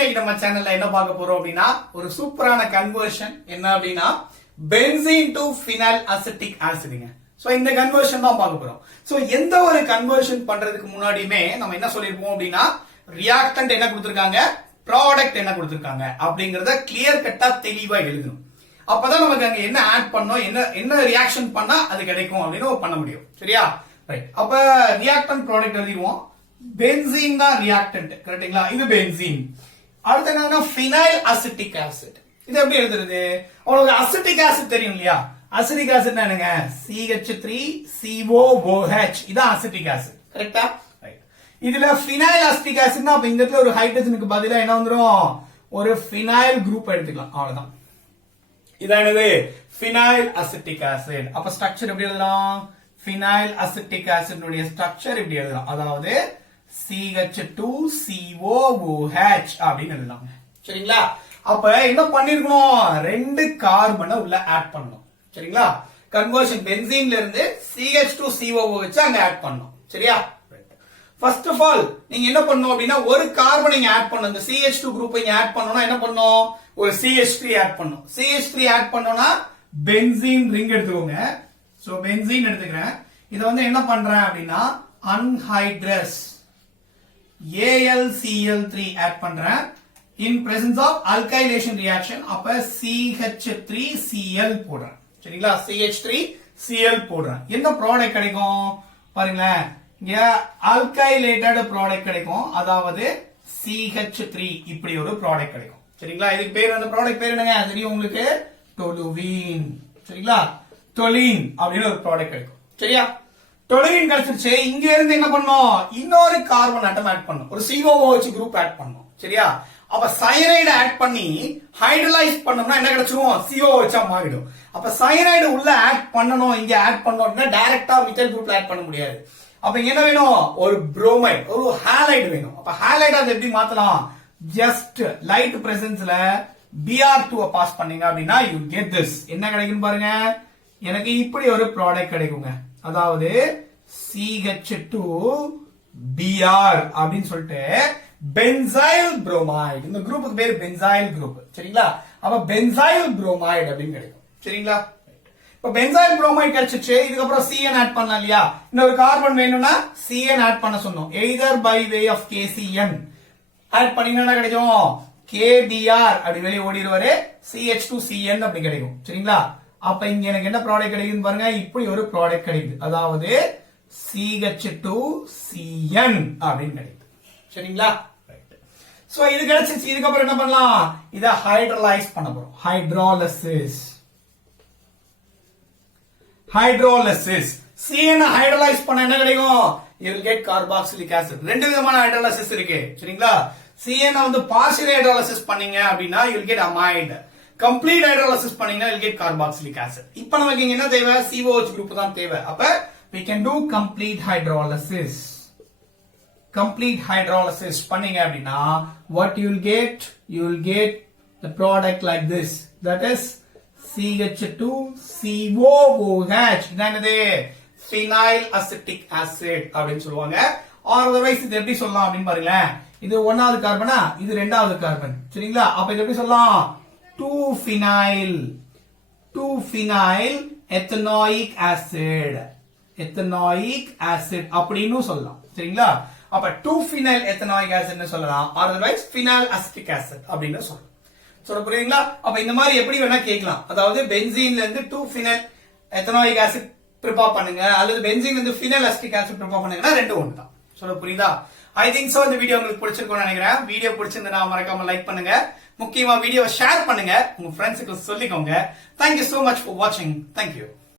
இன்னைக்கு நம்ம சேனல்ல என்ன பார்க்க போறோம் அப்படின்னா ஒரு சூப்பரான கன்வர்ஷன் என்ன அப்படின்னா பென்சீன் டு phenyl acetic acidங்க. சோ இந்த கன்வர்ஷன் தான் பார்க்க போறோம். சோ எந்த ஒரு கன்வர்ஷன் பண்றதுக்கு முன்னாடியுமே நம்ம என்ன சொல்லிருப்போம் அப்படின்னா ரியாக்டன்ட் என்ன கொடுத்திருக்காங்க, ப்ராடக்ட் என்ன கொடுத்திருக்காங்க அப்படிங்கறத கிளியர் கட்டா தெளிவா எழுதணும். அப்பதான் நமக்கு அங்க என்ன ஆட் பண்ணோம், என்ன ரியாக்ஷன் பண்ணா அது கிடைக்கும் அப்படின்னு பண்ண முடியும். சரியா? ரைட். அப்ப ரியாக்டன்ட் ப்ராடக்ட் எழுதிடுவோம். பென்சீன் தான் ரியாக்டன்ட், கரெக்ட்டுங்களா? இது பென்சீன். அடுத்து என்னன்னா phenyl acetic acid. இது எப்படி எழுதுறது? உங்களுக்கு அசிட்டிக் ஆசிட் தெரியும் இல்லையா? அசிட்டிக் ஆசிட்னா என்னங்க? CH3COOH. இதான் அசிட்டிக் ஆசிட், கரெக்ட்டா? ரைட். இதுல phenyl acetic acidனா அப்ப இந்த இடத்துல ஒரு ஹைட்ரஜனுக்கு பதிலா என்ன வந்துரும்? ஒரு phenyl குரூப் எடுத்துக்கலாம், அவ்வளவுதான். இதான் என்னது? phenyl acetic acid. அப்ப ஸ்ட்ரக்சர் எப்படி எழுதலாம்? phenyl acetic acid உடைய ஸ்ட்ரக்சர் இப்படி எழுதலாம். அதாவது CH2COOH அப்படின்னு எழுதலாம். சரிங்களா? அப்ப என்ன பண்ணிருக்கணும்? ரெண்டு கார்பனை உள்ள ஆட் பண்ணணும். சரிங்களா? கன்வர்ஷன் பென்சீன்ல இருந்து CH2COOH அங்க ஆட் பண்ணணும். சரியா? ஃபர்ஸ்ட் ஆஃப் ஆல் நீங்க என்ன பண்ணணும் அப்படின்னா ஒரு கார்பன் நீங்க ஆட் பண்ணணும். இந்த CH2 குரூப் நீங்க ஆட் பண்ணனும்னா என்ன பண்ணணும்? ஒரு CH3 ஆட் பண்ணணும். CH3 ஆட் பண்ணனும்னா பென்சீன் ரிங் எடுத்துக்கோங்க. சோ பென்சீன் எடுத்துக்கிறேன். இத வந்து என்ன பண்றேன் அப்படின்னா அன்ஹைட்ரஸ் AlCl3 ஆட் பண்றேன். in presence of alkylation reaction அப்ப CH3Cl போடுறேன். சரிங்களா? CH3Cl போடுறேன். என்ன ப்ராடக்ட் கிடைக்கும் பாருங்களேன். இங்க alkylated ப்ராடக்ட் கிடைக்கும். அதாவது CH3 இப்படி ஒரு ப்ராடக்ட் கிடைக்கும். சரிங்களா? இதுக்கு பேர் அந்த ப்ராடக்ட் பேர் என்னங்க தெரியும் உங்களுக்கு? டொலுவீன். சரிங்களா? டொலின் அப்படின்னு ஒரு ப்ராடக்ட் கிடைக்கும். சரியா? டொலுவீன் கிடைச்சிருச்சு. இங்க இருந்து என்ன பண்ணோம்? இன்னொரு கார்பன் ஆட்டம் ஆட் பண்ணோம். ஒரு COOH குரூப் ஆட் பண்ணோம். சரியா? அப்ப சயனைடு ஆட் பண்ணி ஹைட்ரலைஸ் பண்ணோம்னா என்ன கிடைச்சிரும்? COOH மாறிடும். அப்ப சயனைடு உள்ள ஆட் பண்ணனும், இங்க ஆட் பண்ணோம்னா டைரக்டா மித்தைல் குரூப்ல ஆட் பண்ண முடியாது. அப்ப இங்க என்ன வேணும்? ஒரு புரோமைடு, ஒரு ஹாலைடு வேணும். அப்ப ஹாலைடு அதை எப்படி மாத்தலாம்? ஜஸ்ட் லைட் பிரசன்ஸ்ல Br2 பாஸ் பண்ணீங்க அப்படின்னா you get this. என்ன கிடைக்கும் பாருங்க. எனக்கு இப்படி ஒரு ப்ராடக்ட் கிடைக்குங்க. அதாவது CH2Br அப்படின்னு சொல்லிட்டு பென்சைல் புரோமைடு. இந்த குரூப்புக்கு பேர் பென்சைல் குரூப். சரிங்களா? அப்ப பென்சைல் புரோமைடு அப்படின்னு கிடைக்கும். சரிங்களா? இப்ப பென்சைல் புரோமைடு கிடைச்சிச்சு. இதுக்கப்புறம் CN ஆட் பண்ணலாம் இல்லையா? இன்னொரு கார்பன் வேணும்னா CN ஆட் பண்ண சொன்னோம். either by way of KCN add பண்ணீங்கன்னா கிடைக்கும் KBr அப்படி வெளியே ஓடிடுவாரு. CH2CN அப்படி கிடைக்கும். சரிங்களா? அப்ப இங்க எனக்கு என்ன ப்ராடக்ட் கிடைக்குது பாருங்க. இப்படி ஒரு ப்ராடக்ட் கிடைக்குது. அதாவது CH2CN அப்படின்னு கிடைக்குது. சரிங்களா? சோ இது கிடைச்சிருச்சு. இதுக்கப்புறம் என்ன பண்ணலாம்? இத ஹைட்ரலைஸ் பண்ண போறோம். ஹைட்ரோலிசிஸ். CN ஹைட்ரலைஸ் பண்ண என்ன கிடைக்கும்? you will get carboxylic acid. ரெண்டு விதமான ஹைட்ரோலிசிஸ் இருக்கு. சரிங்களா? CN வந்து பார்ஷியல் ஹைட்ரோலிசிஸ் பண்ணீங்க அப்படின்னா you will get amide. Complete hydrolysis பண்ணீங்கன்னா you will get carboxylic acid. இப்போ நமக்கு இங்க என்ன தேவை? COOH குரூப் தான் தேவை. அப்ப we can do complete hydrolysis. Complete hydrolysis பண்ணீங்க அப்படின்னா what you will get the product like this, that is CH2COOH. என்னது? phenyl acetic acid அப்படின்னு சொல்லுவாங்க. or otherwise இது எப்படி சொல்லலாம் அப்படின்னு பாருங்களேன். இது ஒன்னாவது கார்பனா, இது ரெண்டாவது கார்பன். சரிங்களா? அப்ப இது எப்படி சொல்லலாம்? 2-phenyl ethanoic acid அப்படின்னு சொல்லலாம். சரிங்களா? அப்ப 2-phenyl ethanoic acid ன்னு சொல்லலாம். otherwise phenyl acetic acid அப்படின்னு சொல்லலாம். சொல்ல புரியுங்களா? அப்ப இந்த மாதிரி எப்படி வேணா கேட்கலாம். அதாவது பென்சீன்ல இருந்து 2-phenyl ethanoic acid ப்ரிப்பேர் பண்ணுங்க அல்லது பென்சீன்ல இருந்து phenyl acetic acid ப்ரிப்பேர் பண்ணுங்கன்னா ரெண்டு ஒண்ணு தான். சொல்ல புரியுதா? ஐ திங்க் சோ இந்த வீடியோ உங்களுக்கு பிடிச்சிருக்கும்னு நினைக்கிறேன். வீடியோ பிடிச்சிருந்தா மறக்காம லைக் பண்ணுங்க. முக்கியமா வீடியோவை ஷேர் பண்ணுங்க. உங்க ஃப்ரெண்ட்ஸுக்கு சொல்லிக்கோங்க. Thank you so much for watching. Thank you.